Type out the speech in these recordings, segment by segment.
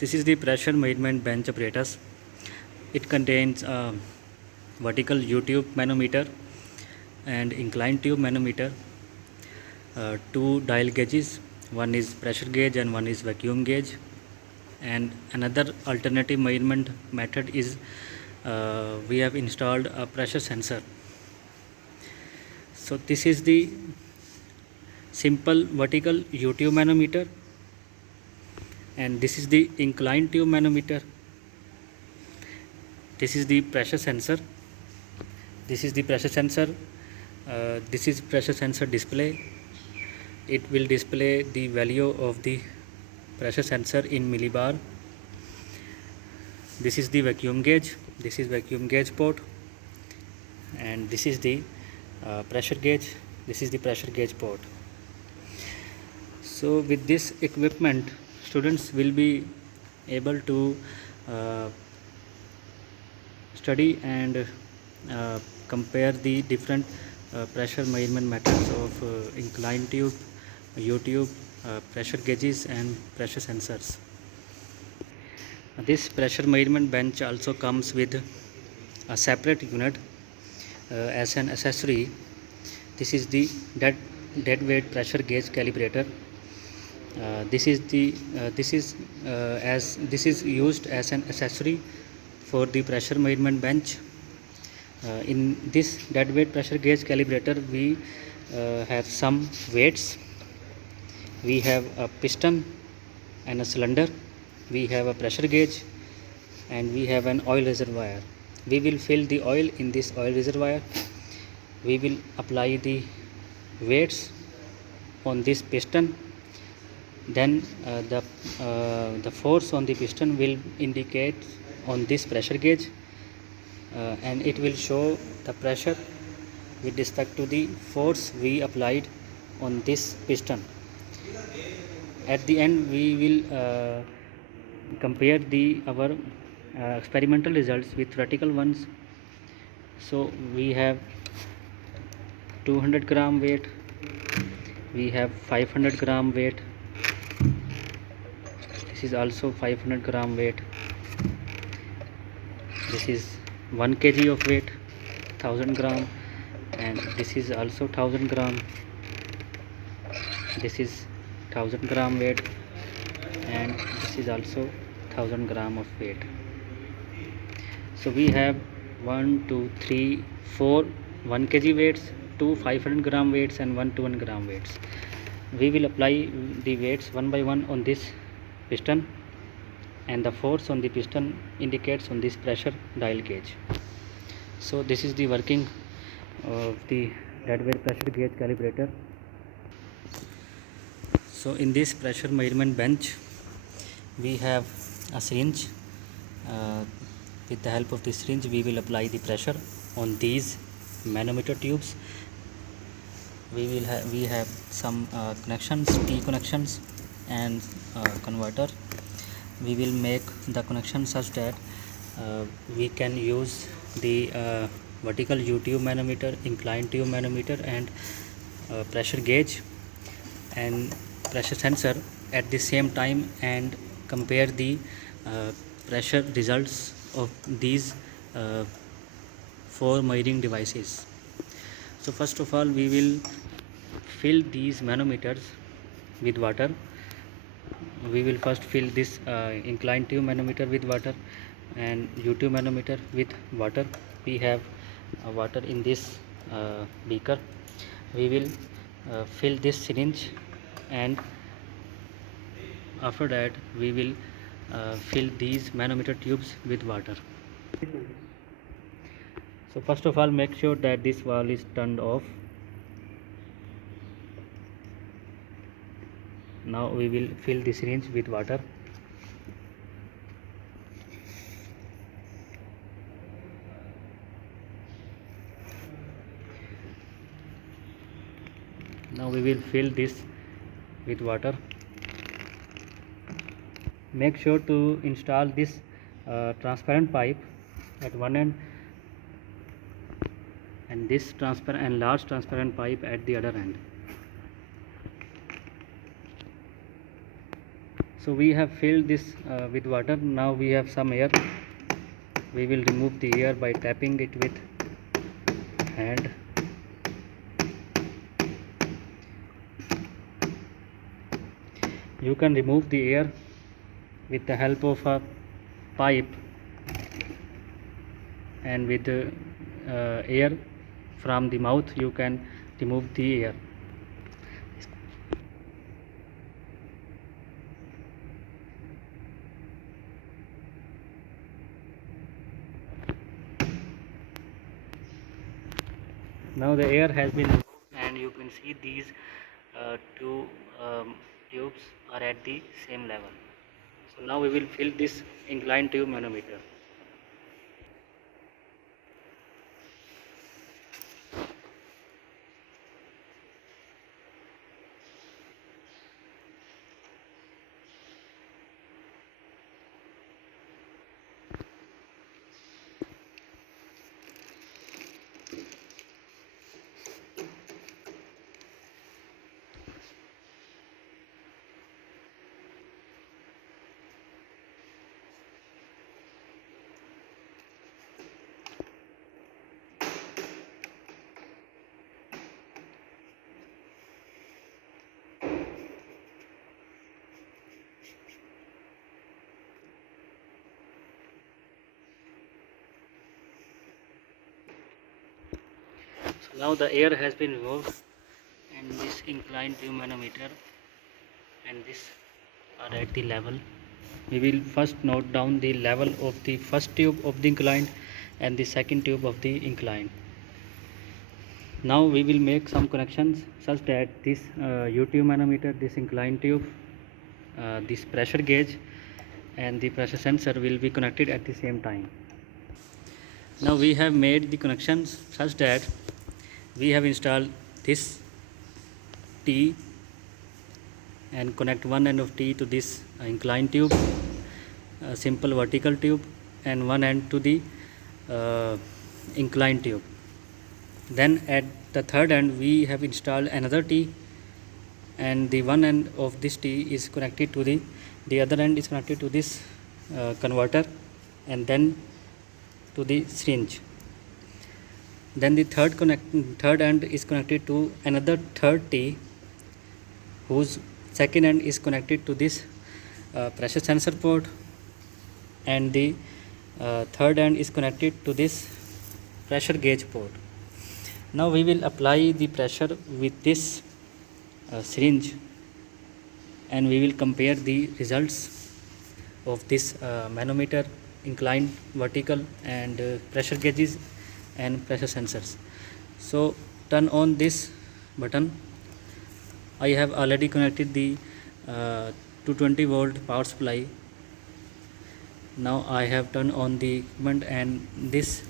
This is the pressure measurement bench apparatus. It contains a vertical U-tube manometer and inclined tube manometer, two dial gauges, one is pressure gauge and one is vacuum gauge, and another alternative measurement method is we have installed a pressure sensor. So this is the simple vertical U-tube manometer, and this is the inclined tube manometer. This is the pressure sensor. This is the pressure sensor. This is pressure sensor display. It will display the value of the pressure sensor in millibar. This is the vacuum gauge. This is vacuum gauge port, and this is the pressure gauge. This is the pressure gauge port. So with this equipment, students will be able to study and compare the different pressure measurement methods of inclined tube, U-tube, pressure gauges and pressure sensors. This pressure measurement bench also comes with a separate unit as an accessory. This is the dead weight pressure gauge calibrator. This is used as an accessory for the pressure measurement bench. In this dead weight pressure gauge calibrator, we have some weights. We have a piston and a cylinder. We have a pressure gauge, and we have an oil reservoir. We will fill the oil in this oil reservoir. We will apply the weights on this piston. Then the force on the piston will indicate on this pressure gauge, and it will show the pressure with respect to the force we applied on this piston. At the end, we will compare our experimental results with theoretical ones. So we have 200 gram weight, we have 500 gram weight, this is also 500 gram weight, this is 1 kg of weight, 1000 gram, and this is also 1000 gram, this is 1000 gram weight, and this is also 1000 gram of weight. So we have 1 2 3 4 1 kg weights, 2 500 gram weights and 1 200 gram weights. We will apply the weights one by one on this piston, and the force on the piston indicates on this pressure dial gauge. So this is the working of the dead weight pressure gauge calibrator. So in this pressure measurement bench, we have a syringe. With the help of this syringe, we will apply the pressure on these manometer tubes. We have some connections, T connections and converter. We will make the connection such that we can use the vertical U-tube manometer, inclined tube manometer and pressure gauge and pressure sensor at the same time, and compare the pressure results of these 4 measuring devices. So first of all, we will fill these manometers with water. We will first fill this inclined tube manometer with water and U-tube manometer with water. We have water in this beaker. We will fill this syringe, and after that we will fill these manometer tubes with water. So first of all, make sure that this valve is turned off. Now we will fill the syringe with water. Now we will fill this with water. Make sure to install this transparent pipe at one end and this transparent and large transparent pipe at the other end. So we have filled this with water. Now we have some air. We will remove the air by tapping it with hand. You can remove the air with the help of a pipe, and with air from the mouth you can remove the air. Now the air has been removed, and you can see these two tubes are at the same level. So now we will fill this inclined tube manometer. So now the air has been removed, and this inclined tube manometer and this are at the level. We will first note down the level of the first tube of the inclined and the second tube of the inclined. Now we will make some connections such that this U-tube manometer, this inclined tube, this pressure gauge and the pressure sensor will be connected at the same time. Now we have made the connections such that we have installed this T and connect one end of T to this inclined tube, a simple vertical tube, and one end to the inclined tube. Then at the third end we have installed another T, and the one end of this T is connected to the other end is connected to this converter, and then to the syringe. Then the third end is connected to another third T, whose second end is connected to this pressure sensor port, and the third end is connected to this pressure gauge port. Now we will apply the pressure with this syringe, and we will compare the results of this manometer, inclined, vertical, and pressure gauges and pressure sensors. So turn on this button. I have already connected the 220 volt power supply. Now I have turned on the equipment, and this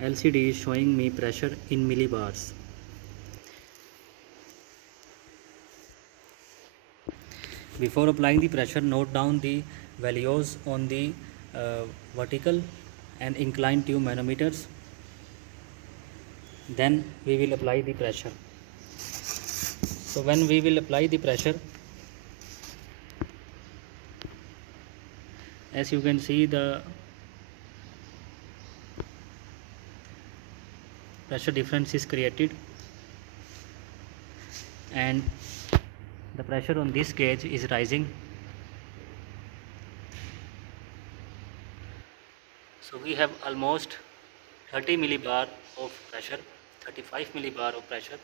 LCD is showing me pressure in millibars. Before applying the pressure, note down the values on the vertical and inclined tube manometers. Then we will apply the pressure. So when we will apply the pressure, as you can see, the pressure difference is created, and the pressure on this gauge is rising. So we have almost 30 millibar of pressure, 35 millibar of pressure,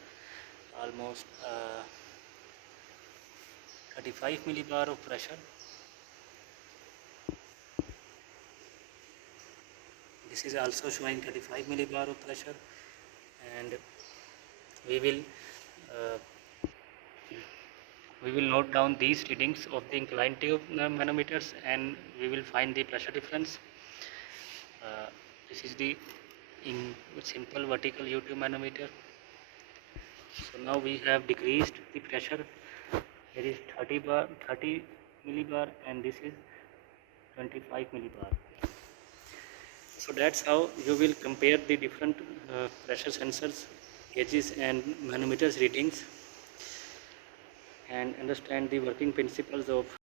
almost 35 millibar of pressure. This is also showing 35 millibar of pressure, and we will note down these readings of the inclined tube manometers, and we will find the pressure difference. This is the simple vertical U-tube manometer. So now we have decreased the pressure. Here is 30 millibar, and this is 25 millibar. So that's how you will compare the different pressure sensors, gauges, and manometers readings. and understand the working principles of